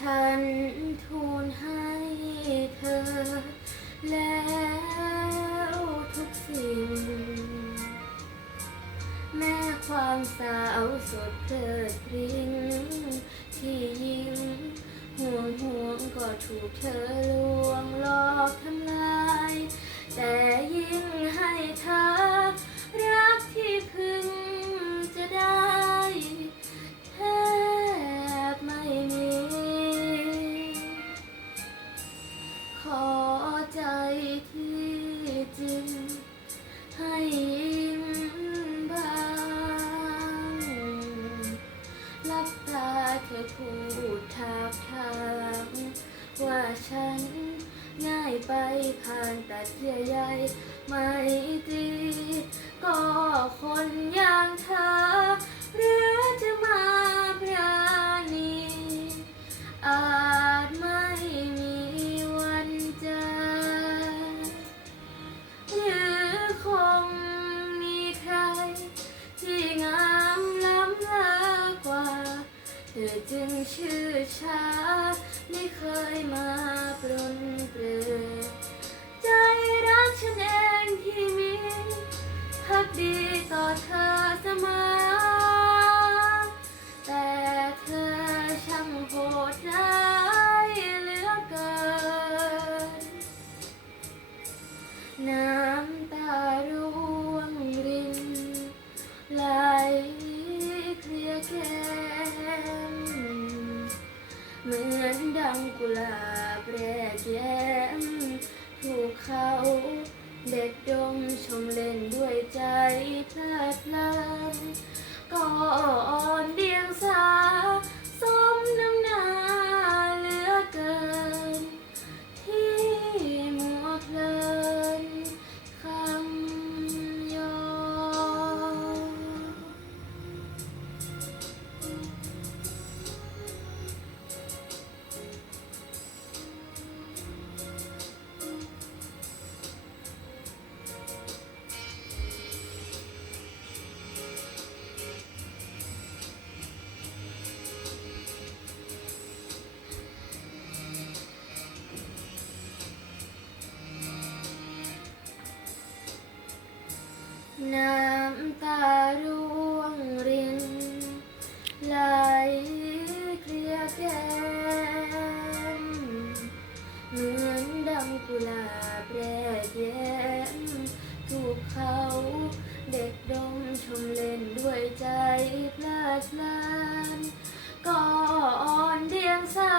ฉันทูลให้เธอ แล้วทุกสิ่ง แม้ความสาวสดเกิดริงที่ยิ่ง ห่วงห่วงก็ถูกเธอลวงหลอกทำ ขอใจที่จริง ให้ยิ้มบางรับตาเธอพูดทากทางว่าฉันง่ายไปผ่านตัดเยื่อใยไม่ จึงชื่อช้า ไม่เคยมาปรนเปรอใจรักฉันเองที่มีพักดีต่อเธอเสมอ เหมือนดังกุหลาบแรกแย้มถูกเขาเด็ดดมชมเล่นด้วยใจเพลิดเพลินก็ น้ำตาร่วงรินไหลเคลียแก้มเหมือนดังกุหลาบแรกแย้มถูกเขาเด็กดมชมเล่นด้วยใจเพลิดเพลินก่อนเดียงสา